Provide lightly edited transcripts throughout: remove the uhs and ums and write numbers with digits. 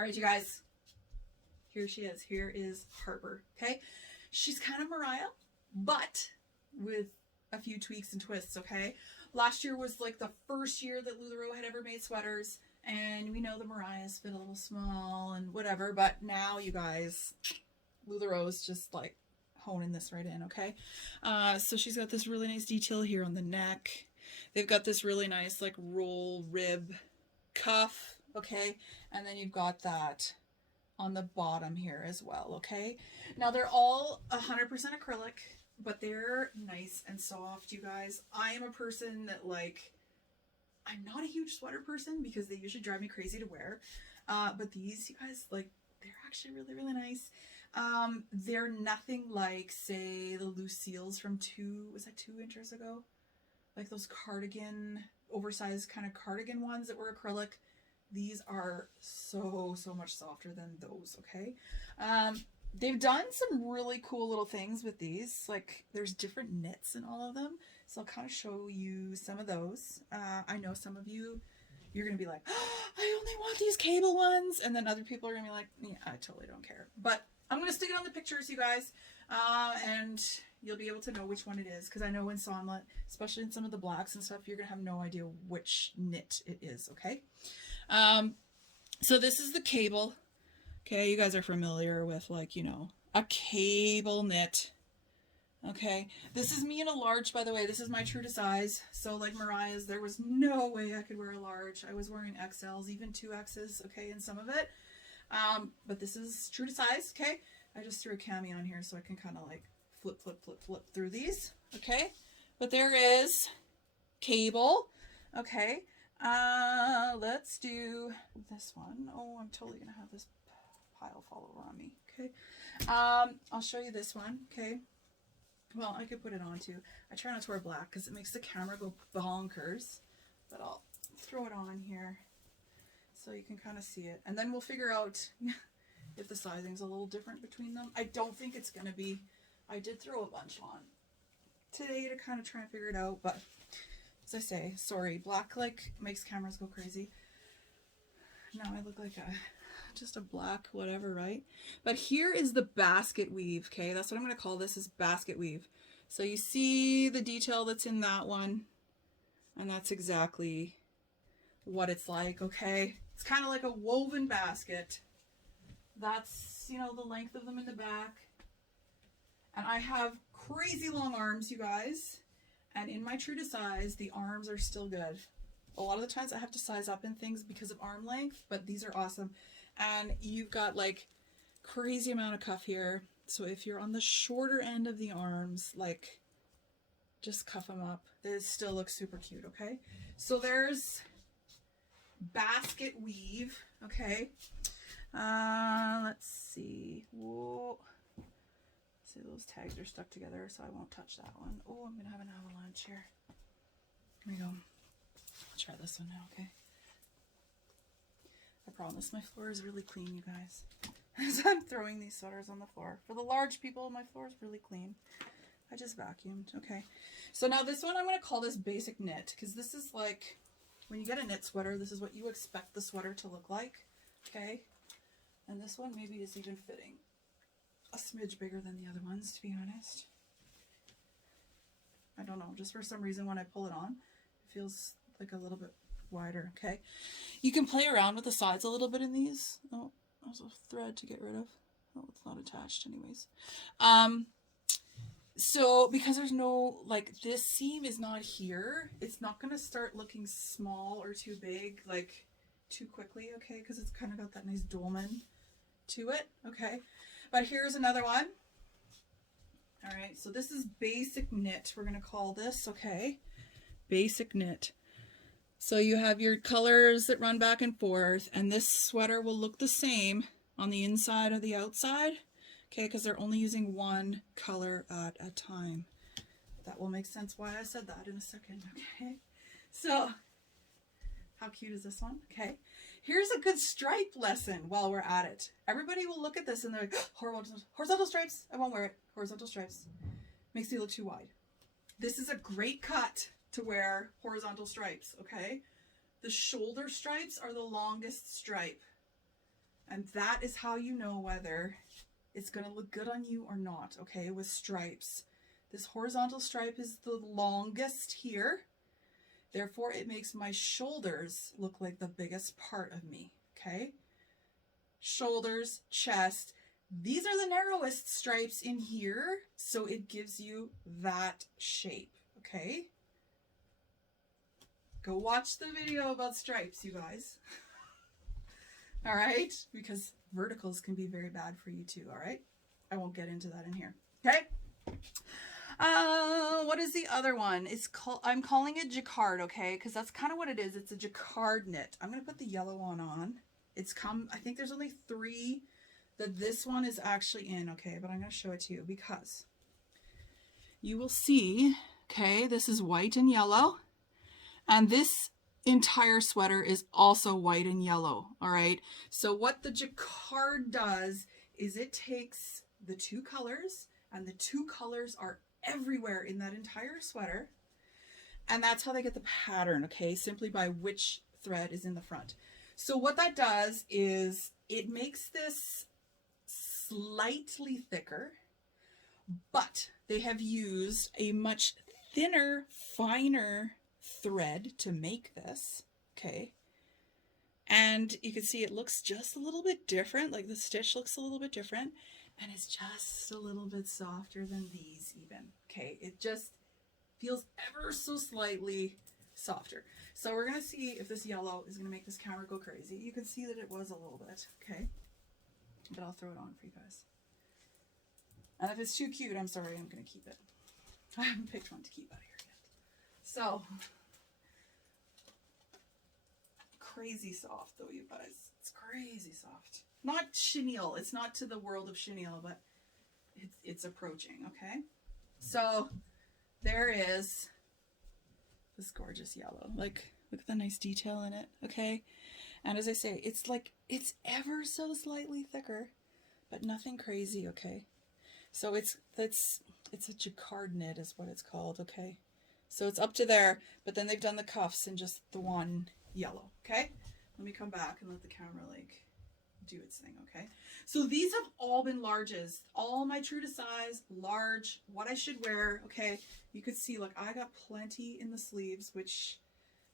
All right, you guys. Here she is. Here is Harper. Okay. She's kind of Mariah, but with a few tweaks and twists. Okay. Last year was like the first year that LuLaRoe had ever made sweaters. And we know the Mariah's fit a little small and whatever. But now, you guys, LuLaRoe's just like honing this right in. Okay. So she's got this really nice detail here on the neck. They've got this really nice like roll rib cuff. Okay. And then you've got that on the bottom here as well. Okay. Now they're all 100% acrylic, but they're nice and soft, you guys. I am a person that like, I'm not a huge sweater person because they usually drive me crazy to wear. But these, you guys, like, they're actually really, really nice. They're nothing like, say, the Lucille's from 2 inches ago? Like those cardigan, oversized kind of cardigan ones that were acrylic. These are so much softer than those, okay? They've done some really cool little things with these. Like, there's different knits in all of them. So I'll kind of show you some of those. I know some of you, you're going to be like, oh, I only want these cable ones. And then other people are going to be like, yeah, I totally don't care. But I'm going to stick it on the pictures, you guys. And you'll be able to know which one it is. Because I know in Sonlet, especially in some of the blacks and stuff, you're going to have no idea which knit it is, okay? So this is the cable. Okay, you guys are familiar with, like, you know, a cable knit. Okay, this is me in a large, by the way. This is my true to size. So like Mariah's, there was no way I could wear a large. I was wearing XLs, even 2Xs, okay, in some of it. But this is true to size, okay? I just threw a cami on here so I can kind of like flip through these, okay? But there is cable, okay? Let's do this one. Oh, I'm totally gonna have this pile fall over on me, okay? I'll show you this one, okay? Well, I could put it on too. I try not to wear black because it makes the camera go bonkers, but I'll throw it on here so you can kind of see it. And then we'll figure out if the sizing's a little different between them. I don't think it's going to be. I did throw a bunch on today to kind of try and figure it out, but as I say, sorry, black like makes cameras go crazy. Now I look like just a black whatever, right? But here is the basket weave, okay? That's what I'm going to call this, is basket weave. So you see the detail that's in that one, and that's exactly what it's like, okay? It's kind of like a woven basket. That's, you know, the length of them in the back. And I have crazy long arms, you guys. And in my true to size, the arms are still good. A lot of the times I have to size up in things because of arm length, but these are awesome. And you've got like crazy amount of cuff here. So if you're on the shorter end of the arms, like just cuff them up. They still look super cute, okay? So there's basket weave, okay? Let's see. Whoa. See, those tags are stuck together, so I won't touch that one. Oh, I'm gonna have an avalanche here. Here we go. I'll try this one now, okay? I promise my floor is really clean, you guys. As I'm throwing these sweaters on the floor. For the large people, my floor is really clean. I just vacuumed. Okay. So now this one, I'm going to call this basic knit, because this is like, when you get a knit sweater, this is what you expect the sweater to look like. Okay. And this one maybe is even fitting a smidge bigger than the other ones, to be honest. I don't know. Just for some reason, when I pull it on, it feels like a little bit wider. Okay. You can play around with the sides a little bit in these. Oh, there's a thread to get rid of. Oh, it's not attached anyways. So because there's no, like, this seam is not here, it's not going to start looking small or too big, like, too quickly, okay? Because it's kind of got that nice dolman to it, okay? But here's another one. All right, so this is basic knit, we're going to call this, okay? Basic knit. So you have your colors that run back and forth, and this sweater will look the same on the inside or the outside, okay, because they're only using one color at a time. That will make sense why I said that in a second, okay? So, how cute is this one? Okay, here's a good stripe lesson while we're at it. Everybody will look at this and they're like, horizontal stripes, I won't wear it. Horizontal stripes. Makes me look too wide. This is a great cut to wear horizontal stripes, okay? The shoulder stripes are the longest stripe. And that is how you know whether it's going to look good on you or not, okay, with stripes. This horizontal stripe is the longest here. Therefore, it makes my shoulders look like the biggest part of me, okay? Shoulders, chest. These are the narrowest stripes in here, so it gives you that shape, okay? Go watch the video about stripes, you guys. All right? Because verticals can be very bad for you too, all right? I won't get into that in here, okay? What is the other one? I'm calling it jacquard, okay? Because that's kind of what it is. It's a jacquard knit. I'm going to put the yellow one on. I think there's only 3 that this one is actually in, okay? But I'm going to show it to you because you will see, okay, this is white and yellow. And this entire sweater is also white and yellow, all right? So what the jacquard does is it takes the 2 colors, and the 2 colors are everywhere in that entire sweater. And that's how they get the pattern, okay? Simply by which thread is in the front. So what that does is it makes this slightly thicker, but they have used a much thinner, finer thread to make this, okay? And you can see it looks just a little bit different, like the stitch looks a little bit different, and it's just a little bit softer than these even, okay? It just feels ever so slightly softer. So we're gonna see if this yellow is gonna make this camera go crazy. You can see that it was a little bit, okay? But I'll throw it on for you guys. And if it's too cute, I'm sorry, I'm gonna keep it. I haven't picked one to keep out of here yet. So, crazy soft though, you guys. It's crazy soft. Not chenille. It's not to the world of chenille, but it's approaching, okay? So, there is this gorgeous yellow. Like, look at the nice detail in it, okay? And as I say, it's like, it's ever so slightly thicker, but nothing crazy, okay? So it's a jacquard knit is what it's called, okay? So it's up to there, but then they've done the cuffs in just the one yellow, okay? Let me come back and let the camera like do its thing, okay? So these have all been larges, all my true to size, large, what I should wear, okay? You could see, like, I got plenty in the sleeves, which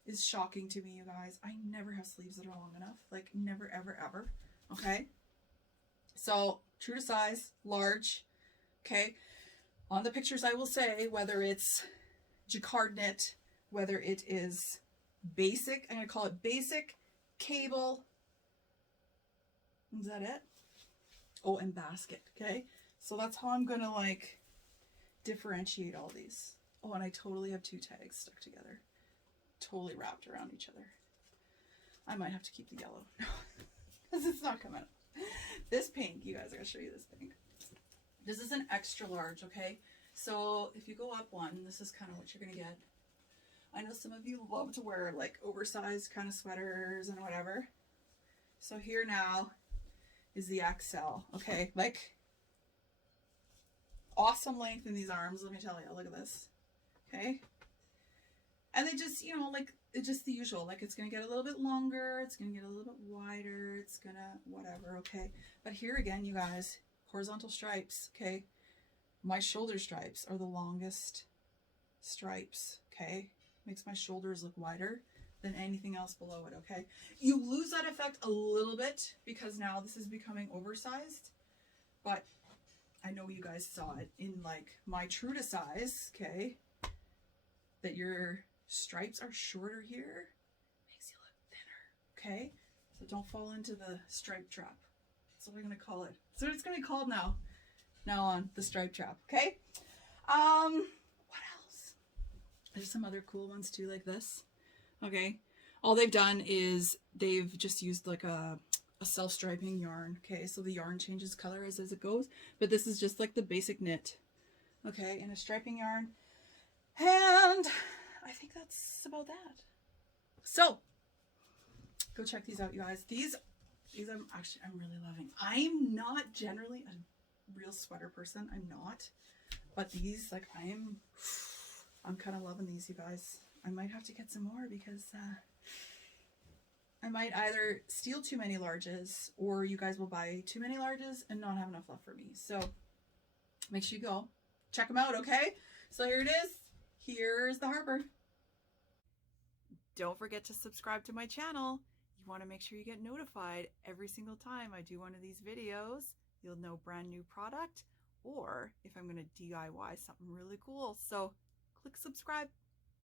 is shocking to me, you guys. I never have sleeves that are long enough, like never, ever, ever, okay? So true to size, large, okay? On the pictures, I will say whether it's jacquard knit, whether it is basic, I'm gonna call it basic, cable, is that it? Oh, and basket, okay? So that's how I'm gonna like differentiate all these. Oh, and I totally have 2 tags stuck together, totally wrapped around each other. I might have to keep the yellow because it's not coming up. This pink, you guys, I gotta show you this pink. This is an extra large, okay? So if you go up one, this is kind of what you're gonna get. I know some of you love to wear like oversized kind of sweaters and whatever. So here now is the XL, okay? Like, awesome length in these arms, let me tell you. Look at this, okay? And they just, you know, like, it's just the usual. Like, it's going to get a little bit longer. It's going to get a little bit wider. It's going to whatever, okay? But here again, you guys, horizontal stripes, okay? My shoulder stripes are the longest stripes, okay? Makes my shoulders look wider than anything else below it, okay? You lose that effect a little bit because now this is becoming oversized. But I know you guys saw it in, like, my true to size, okay? That your stripes are shorter here, makes you look thinner, okay? So don't fall into the stripe trap. That's what we're gonna call it. So it's gonna be called now on, the stripe trap, okay? What else? There's some other cool ones too, like this, okay? All they've done is they've just used like a self-striping yarn, okay? So the yarn changes color as it goes, but this is just like the basic knit, okay, in a striping yarn. And I think that's about that. So go check these out, you guys. These I'm really loving. I'm not generally a real sweater person. I'm not. But these, like, I'm kind of loving these, you guys. I might have to get some more because I might either steal too many larges or you guys will buy too many larges and not have enough left for me. So make sure you go check them out, okay? So here it is. Here's the Harper. Don't forget to subscribe to my channel. You want to make sure you get notified every single time I do one of these videos. You'll know brand new product or if I'm going to DIY something really cool. So click subscribe.